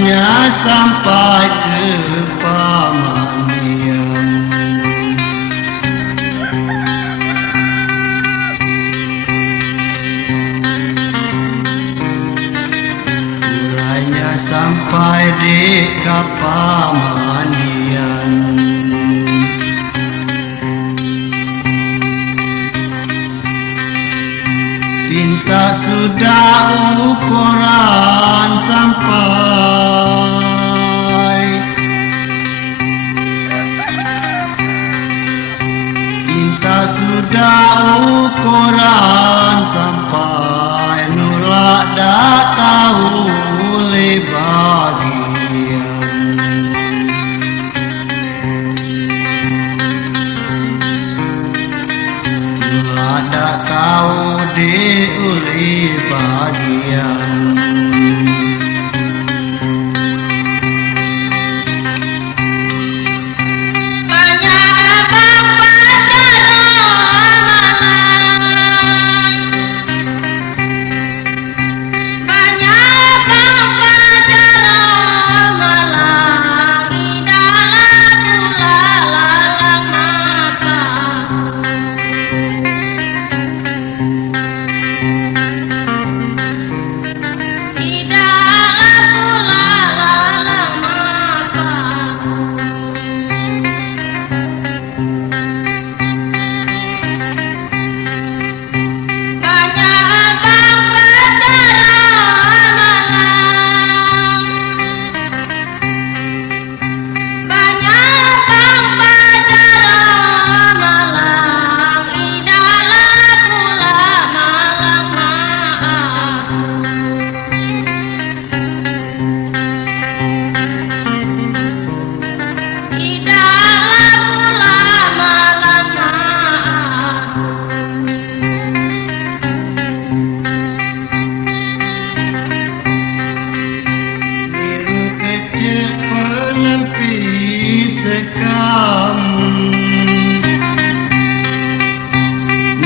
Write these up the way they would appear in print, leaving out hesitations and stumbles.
Mulanya sampai ke Pamanian, mulanya sampai di Kapamanian. Pinta sudah ukuran sampai, pinta sudah ukuran sampai, nulak dak tahu le bagian. Nulak dak tahu di uli bagian.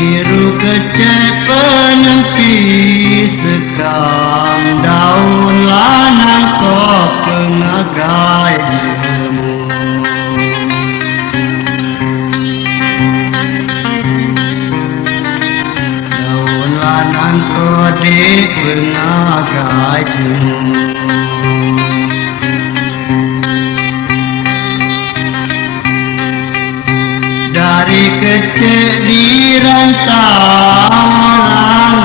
Biru kecek penepi sekam, daun lanang kop pengagai jemu. Daun lanang kodik pengagai jemu. Dari kecil dirantau orang,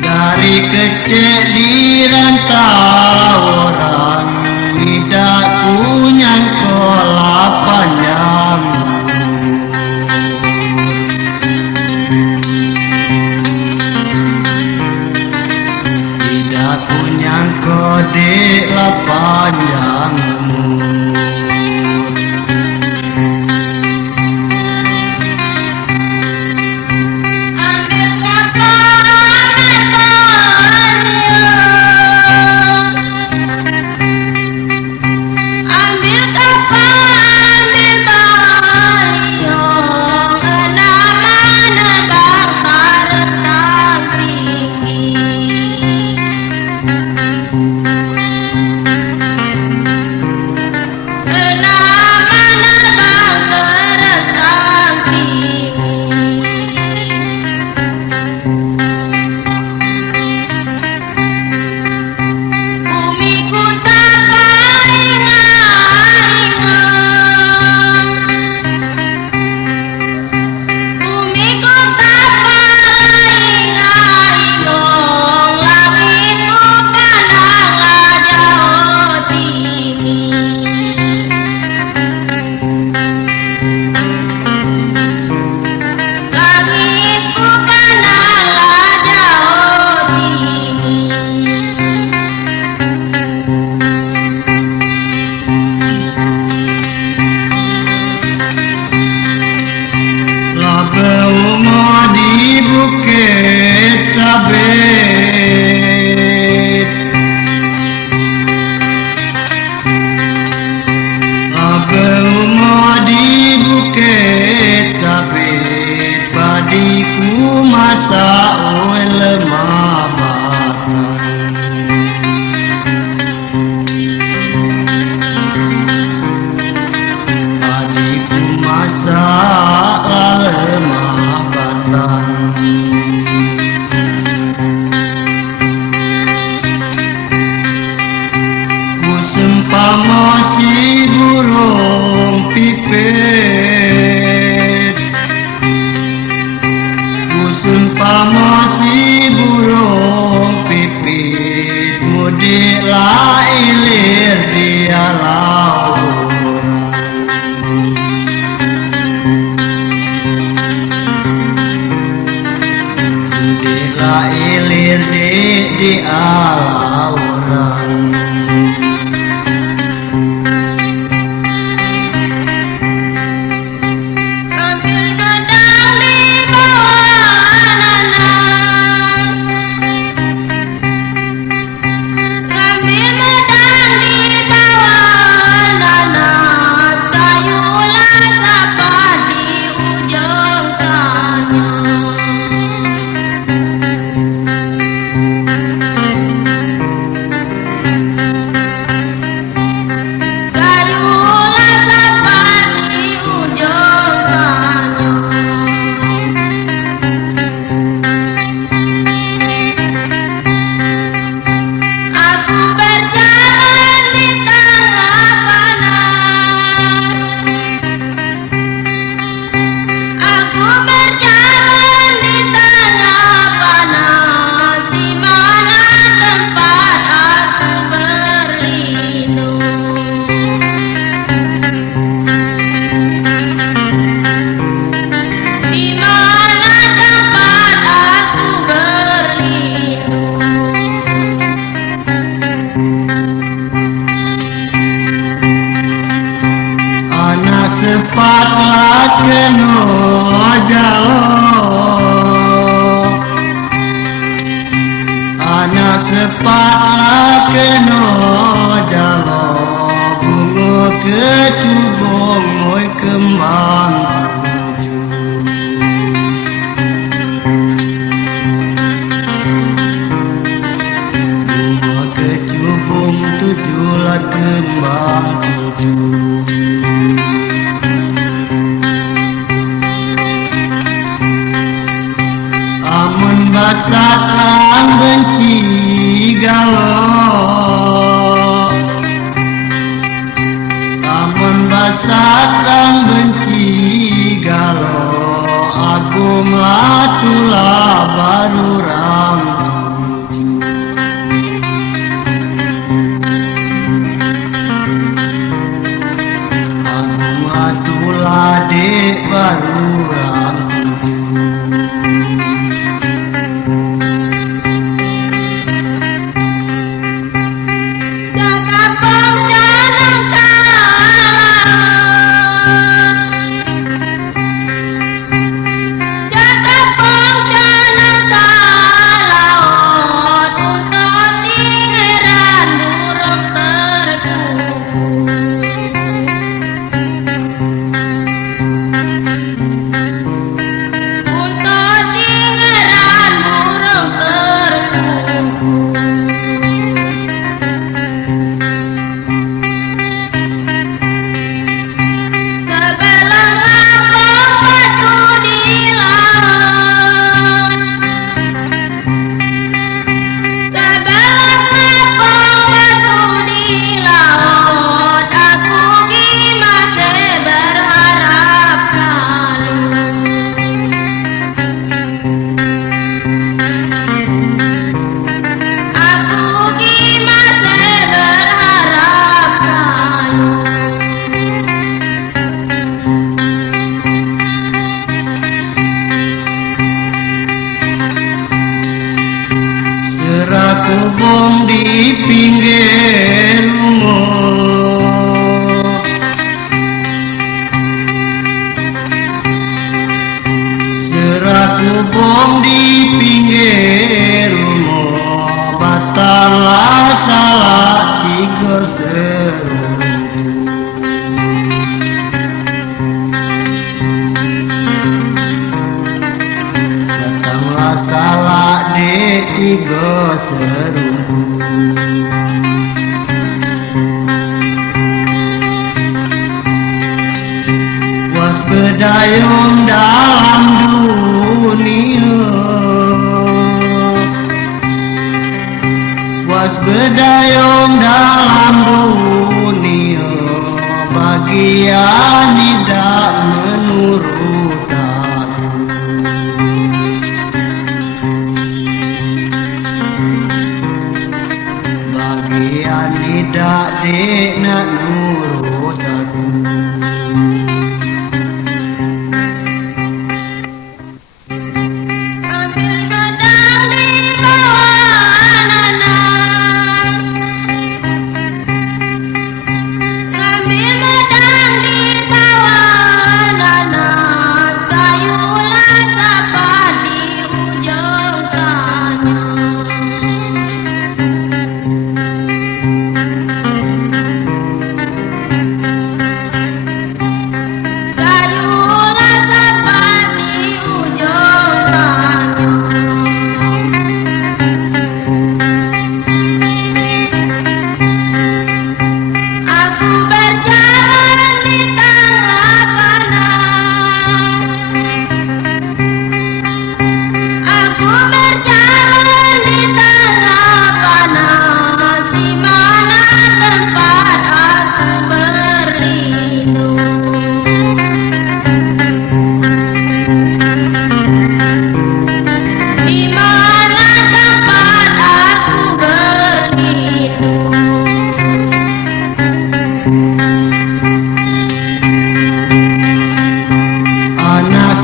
dari kecil dirantau orang, tidak punya kola panjang. Tidak punya kode lah panjang. di la ilir dia laurang di la ilir di laurang sepatlah keno jalo ana sepatlah keno jalo bunga kecubung moy kembang bunga kecubung tujulah kembang basatran benci galau amun basatran benci galau aku melatula baru aku melatula dek baru kubung di pinggir rumah serah kubung di pinggir rumah batallah salah tiga seru datanglah salah di tiga seru was berdayung dalam dunia was berdayung dalam dunia bagian tidak menurut aku tidak dek nak nurut aku.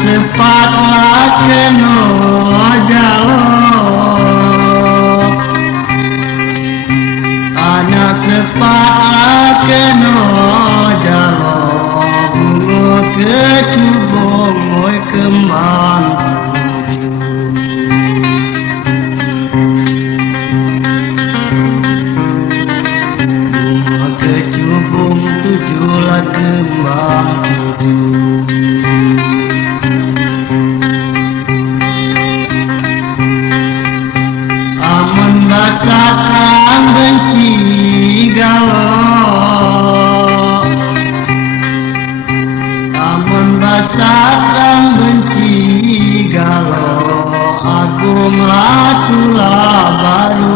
Cepatlah kena jalo, anak cepatlah kena jalo, bunga kecubung oi kembang tuju. Bunga kecubung tujulah kembang tuju. Rasakan benci galau, aman rasakan benci galau, aku melatulah baru